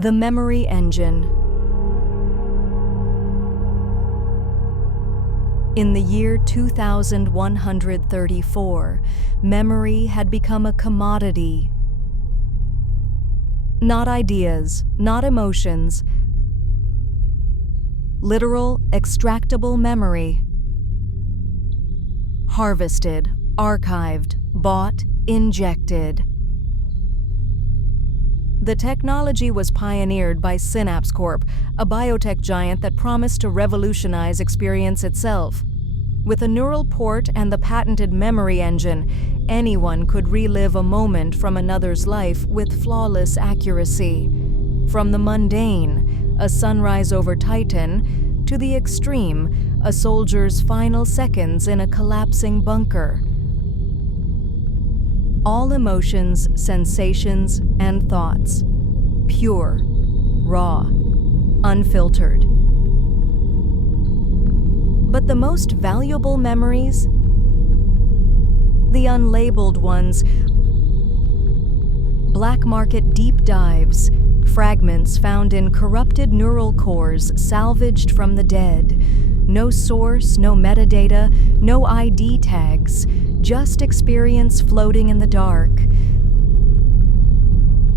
The memory engine. In the year 2134, memory had become a commodity. Not ideas, not emotions. Literal, extractable memory. Harvested, archived, bought, injected. The technology was pioneered by Synapse Corp., a biotech giant that promised to revolutionize experience itself. With a neural port and the patented memory engine, anyone could relive a moment from another's life with flawless accuracy. From the mundane, a sunrise over Titan, to the extreme, a soldier's final seconds in a collapsing bunker. All emotions, sensations, and thoughts. Pure, raw, unfiltered. But the most valuable memories? The unlabeled ones. Black market deep dives, fragments found in corrupted neural cores salvaged from the dead. No source, no metadata, no ID tags, just experience floating in the dark.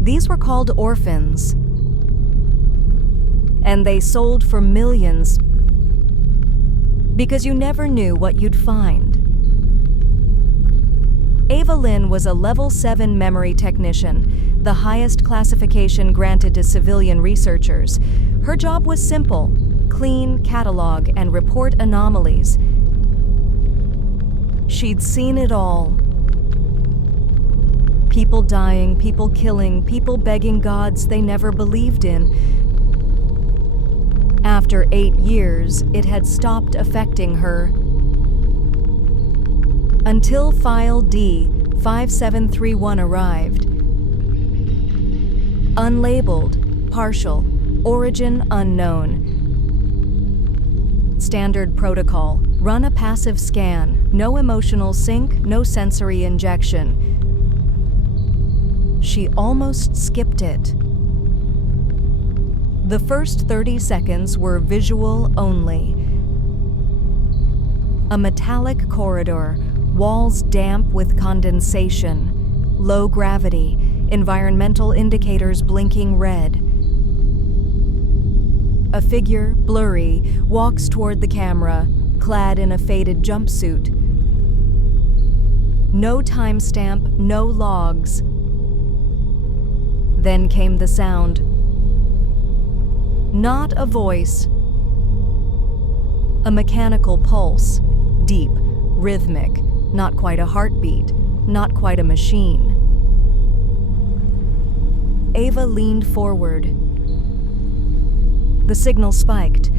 These were called orphans, and they sold for millions because you never knew what you'd find. Ava Lynn was a Level 7 memory technician, the highest classification granted to civilian researchers. Her job was simple: clean, catalog, and report anomalies. She'd seen it all. People dying, people killing, people begging gods they never believed in. After 8 years, it had stopped affecting her. Until File D-5731 arrived. Unlabeled, partial, origin unknown. Standard protocol: run a passive scan, no emotional sync, no sensory injection. She almost skipped it. The first 30 seconds were visual only. A metallic corridor, walls damp with condensation, low gravity, environmental indicators blinking red. A figure, blurry, walks toward the camera, clad in a faded jumpsuit. No timestamp, no logs. Then came the sound. Not a voice. A mechanical pulse, deep, rhythmic, not quite a heartbeat, not quite a machine. Ava leaned forward. The signal spiked.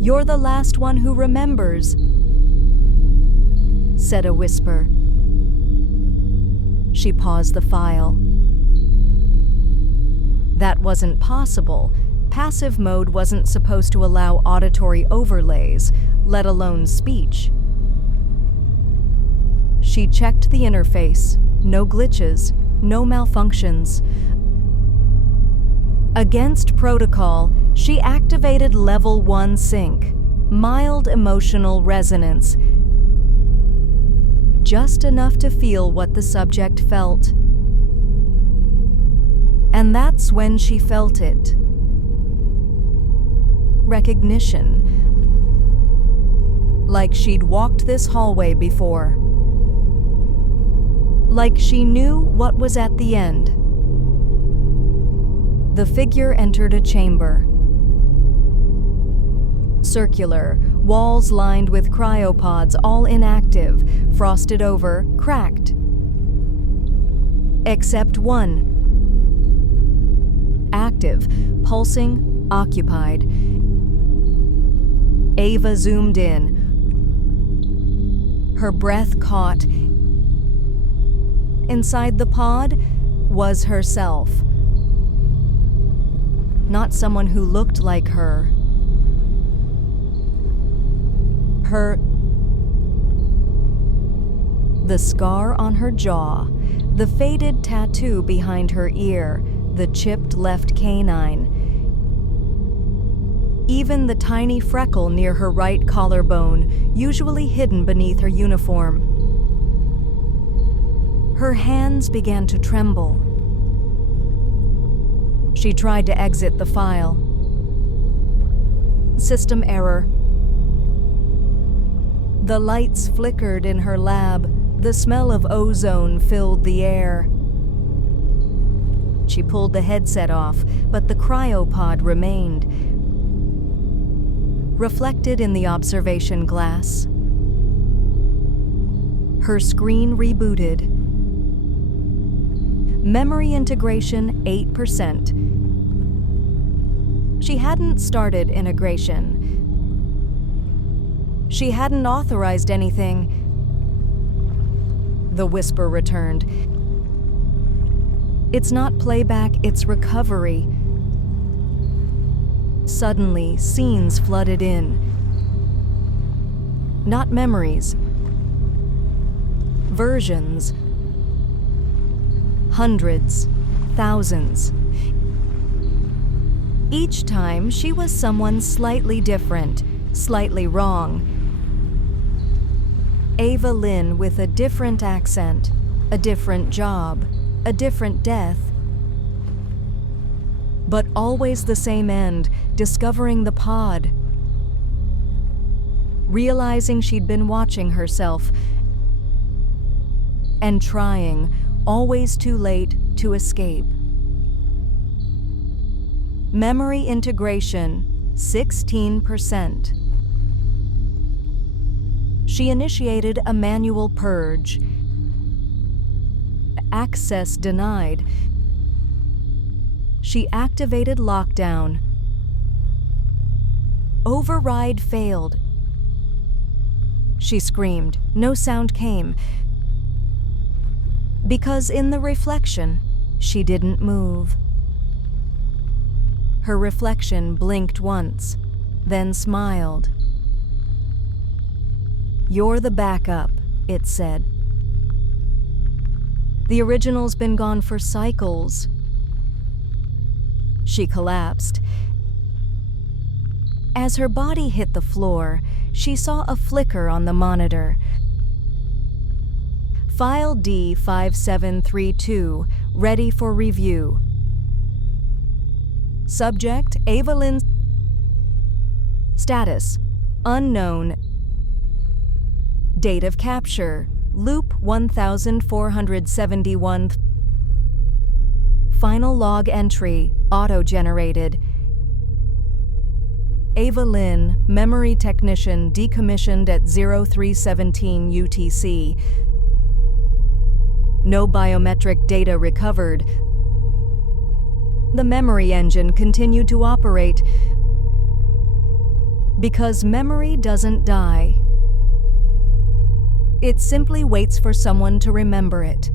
"You're the last one who remembers," said a whisper. She paused the file. That wasn't possible. Passive mode wasn't supposed to allow auditory overlays, let alone speech. She checked the interface. No glitches, no malfunctions. Against protocol, she activated Level 1 sync, mild emotional resonance, just enough to feel what the subject felt. And that's when she felt it. Recognition. Like she'd walked this hallway before. Like she knew what was at the end. The figure entered a chamber. Circular, walls lined with cryopods, all inactive, frosted over, cracked. Except one. Active, pulsing, occupied. Ava zoomed in. Her breath caught. Inside the pod was herself. Not someone who looked like her. The scar on her jaw, the faded tattoo behind her ear, the chipped left canine, even the tiny freckle near her right collarbone, usually hidden beneath her uniform. Her hands began to tremble. She tried to exit the file. System error. The lights flickered in her lab. The smell of ozone filled the air. She pulled the headset off, but the cryopod remained, reflected in the observation glass. Her screen rebooted. Memory integration 8%. She hadn't started integration. She hadn't authorized anything. The whisper returned. It's not playback, it's recovery. Suddenly, scenes flooded in. Not memories. Versions. Hundreds. Thousands. Each time, she was someone slightly different, slightly wrong. Ava Lynn with a different accent, a different job, a different death. But always the same end, discovering the pod. Realizing she'd been watching herself and trying, always too late, to escape. Memory integration, 16%. She initiated a manual purge. Access denied. She activated lockdown. Override failed. She screamed. No sound came. Because in the reflection, she didn't move. Her reflection blinked once, then smiled. "You're the backup," it said. "The original's been gone for cycles." She collapsed. As her body hit the floor, she saw a flicker on the monitor. File D5732, ready for review. Subject, Ava Lynn. Status, unknown. Date of capture, loop 1471. Final log entry, auto-generated. Ava Lynn, memory technician, decommissioned at 0317 UTC. No biometric data recovered. The memory engine continued to operate because memory doesn't die. It simply waits for someone to remember it.